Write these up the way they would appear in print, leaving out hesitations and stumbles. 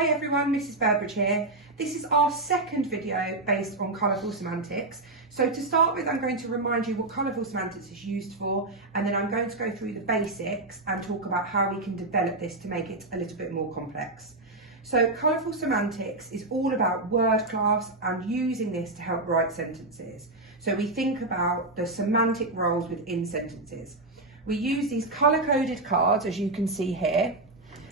Hi everyone, Mrs. Burbridge here. This is our second video based on Colourful Semantics. So to start with, I'm going to remind you what Colourful Semantics is used for, and then I'm going to go through the basics and talk about how we can develop this to make it a little bit more complex. So Colourful Semantics is all about word class and using this to help write sentences. So we think about the semantic roles within sentences. We use these colour-coded cards, as you can see here,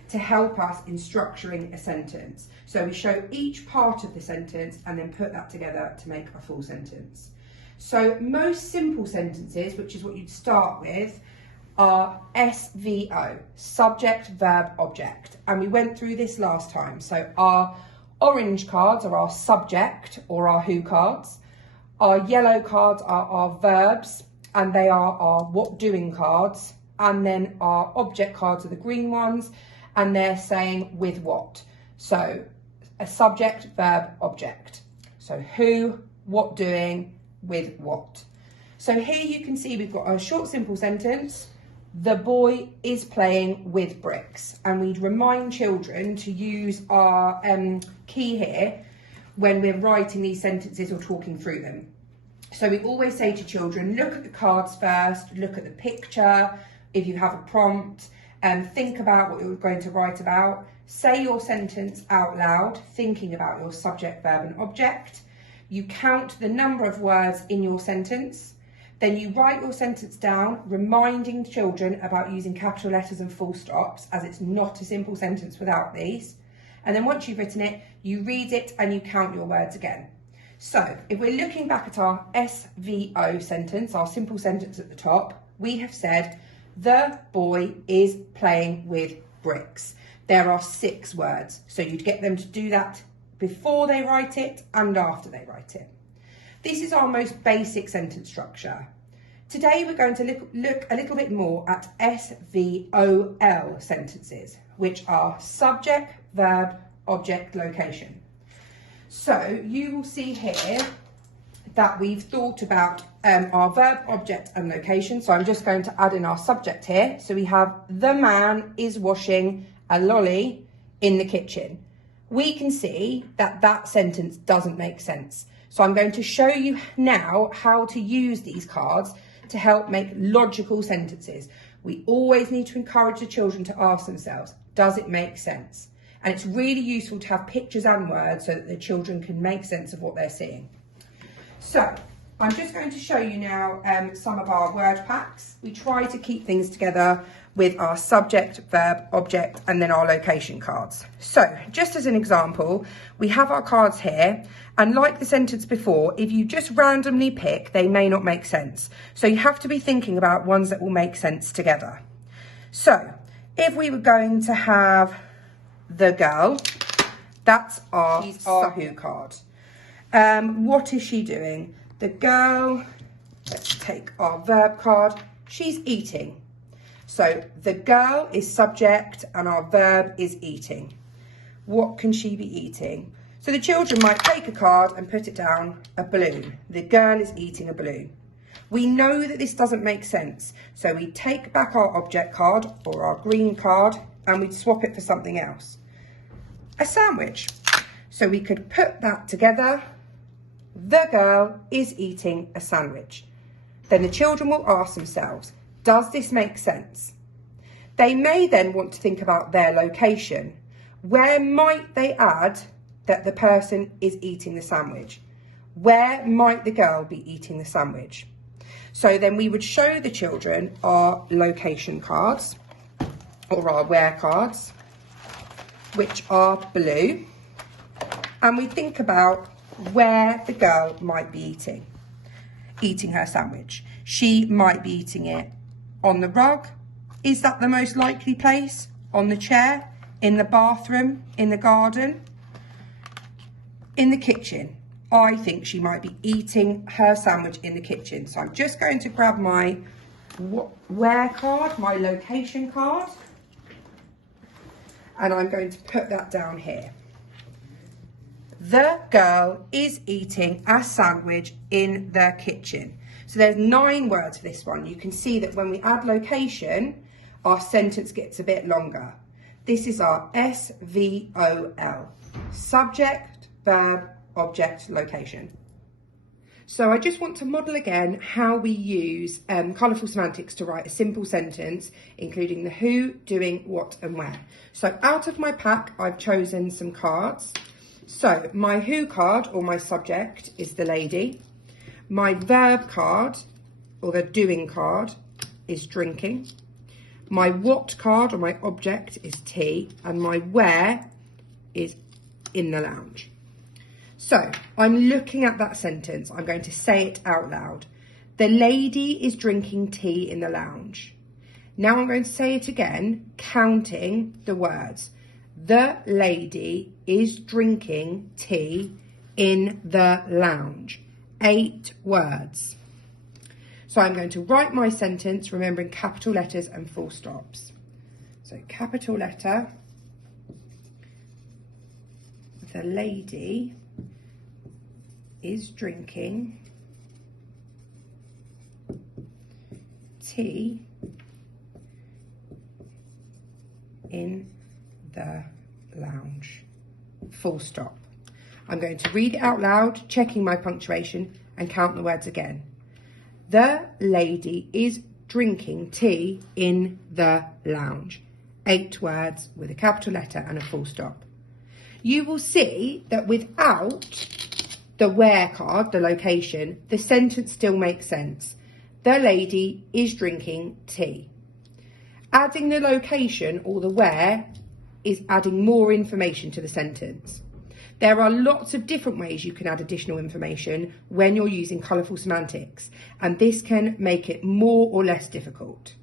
to help us in structuring a sentence. So we show each part of the sentence and then put that together to make a full sentence. So most simple sentences, which is what you'd start with, are SVO, subject, verb, object. And we went through this last time. So our orange cards are our subject or our who cards. Our yellow cards are our verbs and they are our what doing cards. And then our object cards are the green ones, and they're saying with what. So a subject, verb, object. So who, what doing, with what. So here you can see we've got a short, simple sentence. The boy is playing with bricks. And we'd remind children to use our key here when we're writing these sentences or talking through them. So we always say to children, look at the cards first, look at the picture, if you have a prompt, think about what you're going to write about, say your sentence out loud, thinking about your subject, verb and object. You count the number of words in your sentence, then you write your sentence down, reminding children about using capital letters and full stops, as it's not a simple sentence without these. And then once you've written it, you read it and you count your words again. So if we're looking back at our SVO sentence, our simple sentence at the top, we have said, the boy is playing with bricks. There are 6 words, so you'd get them to do that before they write it and after they write it. This is our most basic sentence structure. Today we're going to look a little bit more at SVOL sentences, which are subject, verb, object, location. So you will see here that we've thought about our verb, object and location. So I'm just going to add in our subject here. So we have the man is washing a lolly in the kitchen. We can see that that sentence doesn't make sense. So I'm going to show you now how to use these cards to help make logical sentences. We always need to encourage the children to ask themselves, does it make sense? And it's really useful to have pictures and words so that the children can make sense of what they're seeing. So I'm just going to show you now some of our word packs. We try to keep things together with our subject, verb, object, and then our location cards. So just as an example, we have our cards here, and like the sentence before, if you just randomly pick, they may not make sense. So you have to be thinking about ones that will make sense together. So if we were going to have the girl, that's our who card. What is she doing? The girl, let's take our verb card, she's eating. So the girl is subject and our verb is eating. What can she be eating? So the children might take a card and put it down, a balloon. The girl is eating a balloon. We know that this doesn't make sense. So we take back our object card or our green card and we swap it for something else. A sandwich. So we could put that together. The girl is eating a sandwich. Then the children will ask themselves, does this make sense? They may then want to think about their location. Where might they add that the person is eating the sandwich? Where might the girl be eating the sandwich? So then we would show the children our location cards or our where cards, which are blue. And we think about where the girl might be eating her sandwich. She might be eating it on the rug. Is that the most likely place? On the chair, in the bathroom, in the garden, in the kitchen. I think she might be eating her sandwich in the kitchen. So I'm just going to grab my where card, my location card, and I'm going to put that down here. The girl is eating a sandwich in the kitchen. So there's 9 words for this one. You can see that when we add location, our sentence gets a bit longer. This is our SVOL, subject, verb, object, location. So I just want to model again how we use colourful semantics to write a simple sentence, including the who, doing, what and where. So out of my pack, I've chosen some cards. So my who card, or my subject, is the lady. My verb card, or the doing card, is drinking. My what card, or my object, is tea. And my where is in the lounge. So I'm looking at that sentence. I'm going to say it out loud. The lady is drinking tea in the lounge. Now I'm going to say it again, counting the words. The lady is drinking tea in the lounge. 8 words. So I'm going to write my sentence, remembering capital letters and full stops. So capital letter, the lady is drinking tea in the lounge. Full stop. I'm going to read it out loud, checking my punctuation and count the words again. The lady is drinking tea in the lounge. 8 words with a capital letter and a full stop. You will see that without the where card, the location, the sentence still makes sense. The lady is drinking tea. Adding the location or the where is adding more information to the sentence. There are lots of different ways you can add additional information when you're using colourful semantics, and this can make it more or less difficult.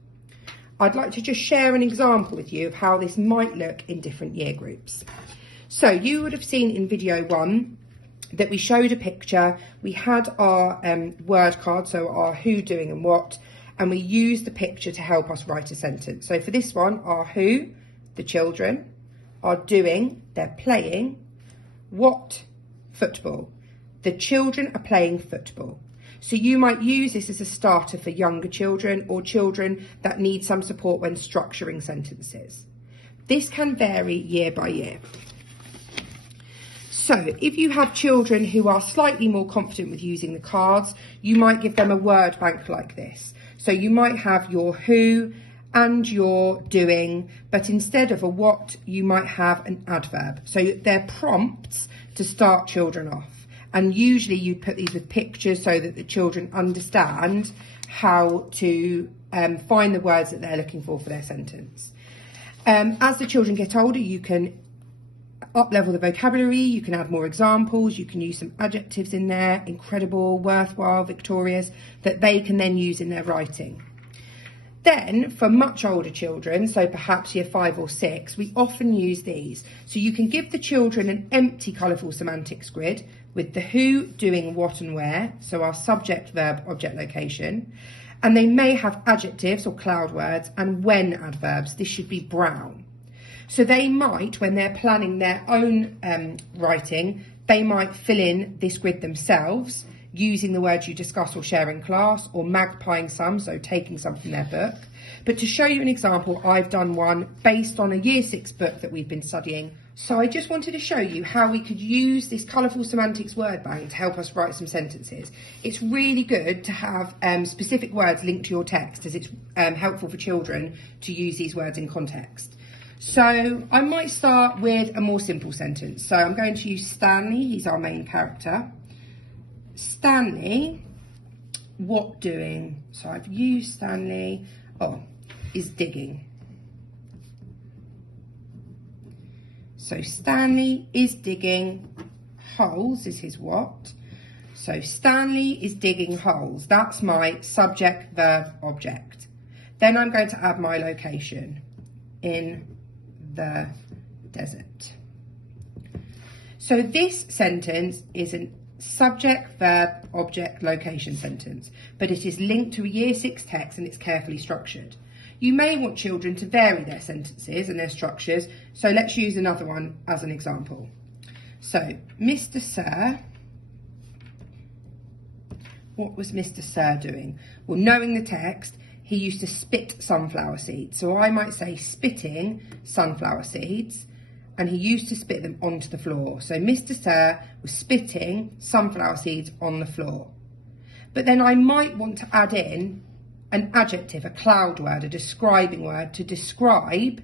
I'd like to just share an example with you of how this might look in different year groups. So you would have seen in video 1 that we showed a picture, we had our word card, so our who, doing and what, and we used the picture to help us write a sentence. So for this one, our who, the children, are doing, they're playing, what, football. The children are playing football. So you might use this as a starter for younger children or children that need some support when structuring sentences. This can vary year by year. So if you have children who are slightly more confident with using the cards, you might give them a word bank like this. So you might have your who and your doing, but instead of a what, you might have an adverb. So they're prompts to start children off. And usually you'd put these with pictures so that the children understand how to find the words that they're looking for their sentence. As the children get older, you can up-level the vocabulary, you can add more examples, you can use some adjectives in there, incredible, worthwhile, victorious, that they can then use in their writing. Then, for much older children, so perhaps year 5 or 6, we often use these. So you can give the children an empty colourful semantics grid with the who, doing, what and where, so our subject, verb, object, location. And they may have adjectives or cloud words and when adverbs. This should be brown. So they might, when they're planning their own writing, they might fill in this grid themselves, using the words you discuss or share in class, or magpieing some, so taking some from their book. But to show you an example, I've done one based on a year 6 book that we've been studying. So I just wanted to show you how we could use this colourful semantics word bank to help us write some sentences. It's really good to have specific words linked to your text, as it's helpful for children to use these words in context. So I might start with a more simple sentence. So I'm going to use Stanley, he's our main character. Stanley, what doing? So I've used Stanley, is digging. So Stanley is digging holes is his what. So Stanley is digging holes. That's my subject, verb, object. Then I'm going to add my location in the desert. So this sentence is a subject, verb, object, location sentence, but it is linked to a year 6 text and it's carefully structured. You may want children to vary their sentences and their structures, so let's use another one as an example. So, Mr. Sir, what was Mr. Sir doing? Well, knowing the text, he used to spit sunflower seeds. So I might say spitting sunflower seeds, and he used to spit them onto the floor. So Mr. Sir was spitting sunflower seeds on the floor. But then I might want to add in an adjective, a cloud word, a describing word to describe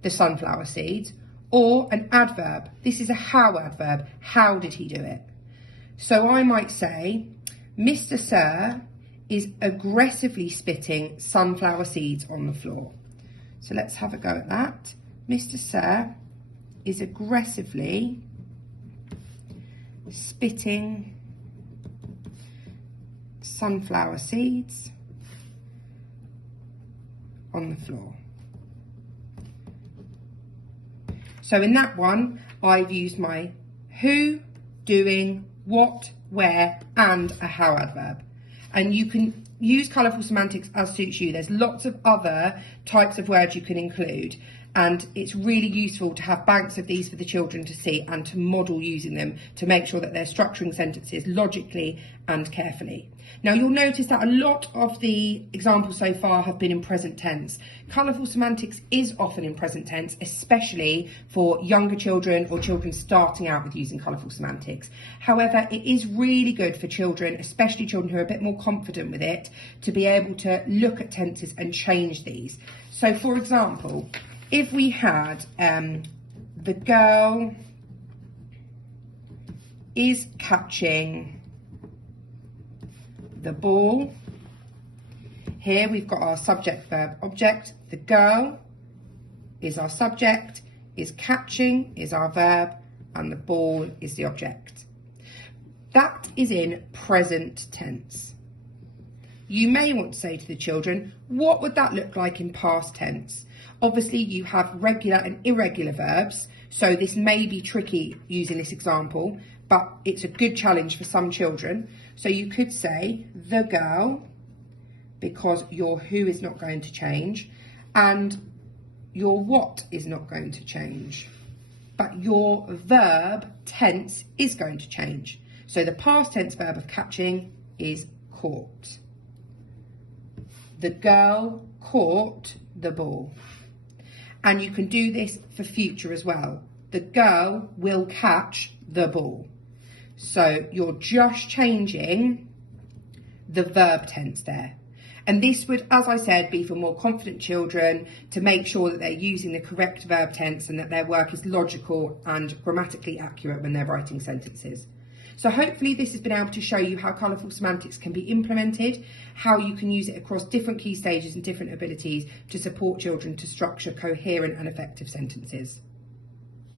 the sunflower seeds, or an adverb. This is a how adverb. How did he do it? So I might say, Mr. Sir is aggressively spitting sunflower seeds on the floor. So let's have a go at that. Mr. Sir is aggressively spitting sunflower seeds on the floor. So in that one, I've used my who, doing, what, where, and a how adverb. And you can use Colourful Semantics as suits you. There's lots of other types of words you can include, and it's really useful to have banks of these for the children to see and to model using them to make sure that they're structuring sentences logically and carefully. Now you'll notice that a lot of the examples so far have been in present tense. Colourful Semantics is often in present tense, especially for younger children or children starting out with using Colourful Semantics. However, it is really good for children, especially children who are a bit more confident with it, to be able to look at tenses and change these. So for example, if we had the girl is catching the ball. Here we've got our subject, verb, object. The girl is our subject, is catching is our verb, and the ball is the object. That is in present tense. You may want to say to the children, what would that look like in past tense? Obviously you have regular and irregular verbs, so this may be tricky using this example, but it's a good challenge for some children. So you could say the girl, because your who is not going to change, and your what is not going to change, but your verb tense is going to change. So the past tense verb of catching is caught. The girl caught the ball. And you can do this for future as well. The girl will catch the ball. So you're just changing the verb tense there. And this would, as I said, be for more confident children to make sure that they're using the correct verb tense and that their work is logical and grammatically accurate when they're writing sentences. So hopefully this has been able to show you how Colourful Semantics can be implemented, how you can use it across different key stages and different abilities to support children to structure coherent and effective sentences.